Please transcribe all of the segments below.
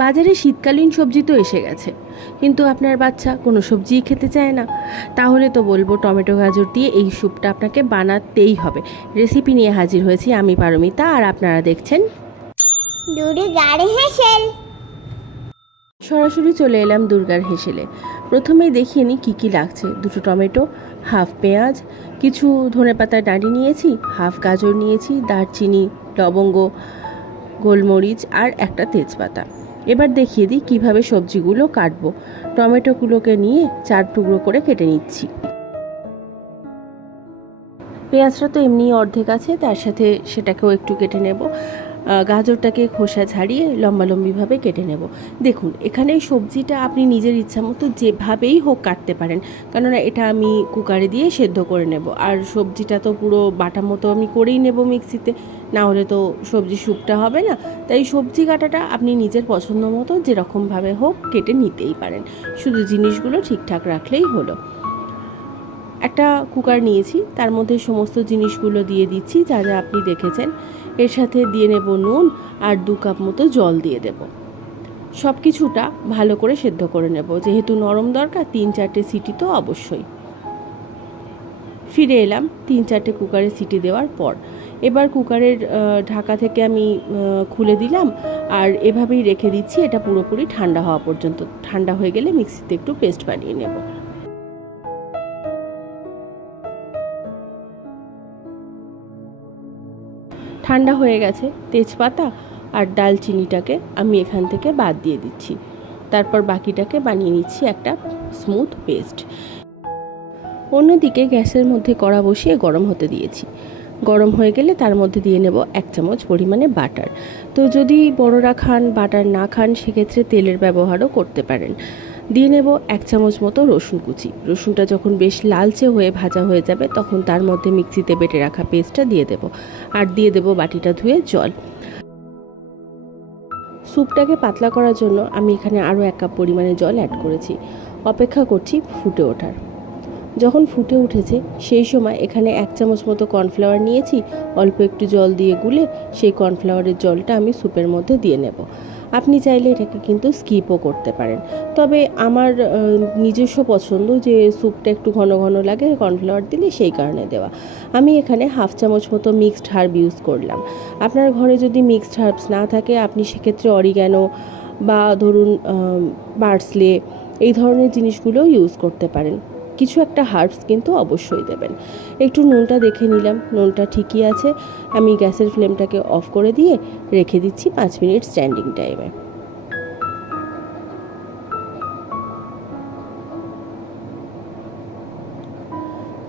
বাজারে শীতকালীন সবজি তো এসে গেছে, কিন্তু আপনার বাচ্চা কোনো সবজিই খেতে চায় না। তাহলে তো বলবো টমেটো গাজর দিয়ে এই স্যুপটা আপনাকে বানাতেই হবে। রেসিপি নিয়ে হাজির হয়েছি আমি পারমিতা, আর আপনারা দেখছেন দুর্গার হেসেল। সরাসরি চলে এলাম দুর্গার হেসেলে। প্রথমেই দেখিয়ে নিই কী কী লাগছে। 2টো টমেটো, হাফ পেঁয়াজ, কিছু ধনেপাতার ডাঁটি নিয়েছি, হাফ গাজর নিয়েছি, দারচিনি, লবঙ্গ, গোলমরিচ আর একটা তেজপাতা। এবার দেখিয়ে দিই কীভাবে সবজিগুলো কাটবো। টমেটোগুলোকে নিয়ে 4 টুকরো করে কেটে নিচ্ছি। পেঁয়াজটা তো এমনি অর্ধেক আছে, তার সাথে সেটাকেও একটু কেটে নেব। গাজরটাকে খোসা ছাড়িয়ে লম্বালম্বিভাবে কেটে নেব। দেখুন, এখানে সবজিটা আপনি নিজের ইচ্ছা মতো যেভাবেই হোক কাটতে পারেন, কেননা এটা আমি কুকারে দিয়ে সেদ্ধ করে নেব। আর সবজিটা তো পুরো বাটা মতো আমি করেই নেব মিক্সিতে, না হলে তো সবজি স্যুপটা হবে না। তাই সবজি কাটাটা আপনি নিজের পছন্দ মতো যেরকমভাবে হোক কেটে নিতেই পারেন, শুধু জিনিসগুলো ঠিকঠাক রাখলেই হলো। একটা কুকার নিয়েছি, তার মধ্যে সমস্ত জিনিসগুলো দিয়ে দিচ্ছি যা যা আপনি দেখেছেন। এর সাথে দিয়ে নেব নুন আর 2 কাপ মতো জল দিয়ে দেব। সব কিছুটা ভালো করে সেদ্ধ করে নেব, যেহেতু নরম দরকার 3-4টে সিটি তো অবশ্যই। ফিরে এলাম 3-4টে কুকারে সিটি দেওয়ার পর। এবার কুকারের ঢাকা থেকে আমি খুলে দিলাম আর এভাবেই রেখে দিচ্ছি এটা পুরোপুরি ঠান্ডা হওয়া পর্যন্ত। ঠান্ডা হয়ে গেলে মিক্সিতে একটু পেস্ট বানিয়ে নেব। ঠান্ডা হয়ে গেছে, তেজপাতা আর ডালচিনিটাকে আমি এখান থেকে বাদ দিয়ে দিচ্ছি। তারপর বাকিটাকে বানিয়ে নিচ্ছি একটা স্মুথ পেস্ট। অন্যদিকে গ্যাসের মধ্যে কড়া বসিয়ে গরম হতে দিয়েছি। গরম হয়ে গেলে তার মধ্যে দিয়ে নেব 1 চামচ পরিমাণে বাটার। তো যদি বড়রা খান, বাটার না খান, সেক্ষেত্রে তেলের ব্যবহারও করতে পারেন। দিয়ে নেব 1 চামচ মতো রসুন কুচি। রসুনটা যখন বেশ লালচে হয়ে ভাজা হয়ে যাবে, তখন তার মধ্যে মিক্সিতে বেটে রাখা পেস্টটা দিয়ে দেব। আর দিয়ে দেব বাটিটা ধুয়ে জল। স্যুপটাকে পাতলা করার জন্য আমি এখানে আরও 1 কাপ পরিমাণে জল অ্যাড করেছি। অপেক্ষা করছি ফুটে ওঠার। যখন ফুটে উঠেছে সেই সময় এখানে 1 চামচ মতো কর্নফ্লাওয়ার নিয়েছি। অল্প একটু জল দিয়ে গুলে সেই কর্নফ্লাওয়ারের জলটা আমি স্যুপের মধ্যে দিয়ে নেব। আপনি চাইলে এটাকে কিন্তু স্কিপও করতে পারেন, তবে আমার নিজস্ব পছন্দ যে স্যুপটা একটু ঘন ঘন লাগে কর্নফ্লাওয়ার দিলে, সেই কারণে দেওয়া। আমি এখানে হাফ চামচ মতো মিক্সড হার্ব ইউজ করলাম। আপনার ঘরে যদি মিক্সড হার্বস না থাকে, আপনি সেক্ষেত্রে অরিগ্যানো বা ধরুন পার্সলে, এই ধরনের জিনিসগুলোও ইউজ করতে পারেন। কিছু একটা হার্বস কিন্তু অবশ্যই দেবেন। একটু নুনটা দেখে নিলাম, নুনটা ঠিকই আছে। আমি গ্যাসের ফ্লেমটাকে অফ করে দিয়ে রেখে দিচ্ছি 5 মিনিট স্ট্যান্ডিং টাইমে।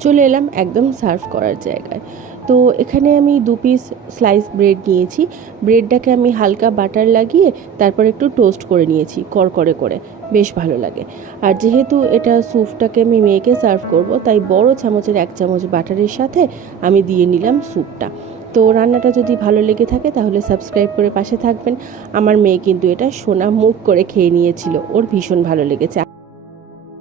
চলে এলাম একদম সার্ভ করার জায়গায়। তো এখানে আমি 2 পিস স্লাইস ব্রেড নিয়েছি। ব্রেডটাকে আমি হালকা বাটার লাগিয়ে তারপর একটু টোস্ট করে নিয়েছি করকরে করে, বেশ ভালো লাগে। আর যেহেতু এটা স্যুপটাকে আমি মেয়েকে সার্ভ করব, তাই বড় চামচের 1 চামচ বাটারের সাথে আমি দিয়ে নিলাম স্যুপটা। তো রান্নাটা যদি ভালো লেগে থাকে তাহলে সাবস্ক্রাইব করে পাশে থাকবেন। আমার মেয়ে কিন্তু এটা সোনা মুখ করে খেয়ে নিয়েছিল, ওর ভীষণ ভালো লেগেছে।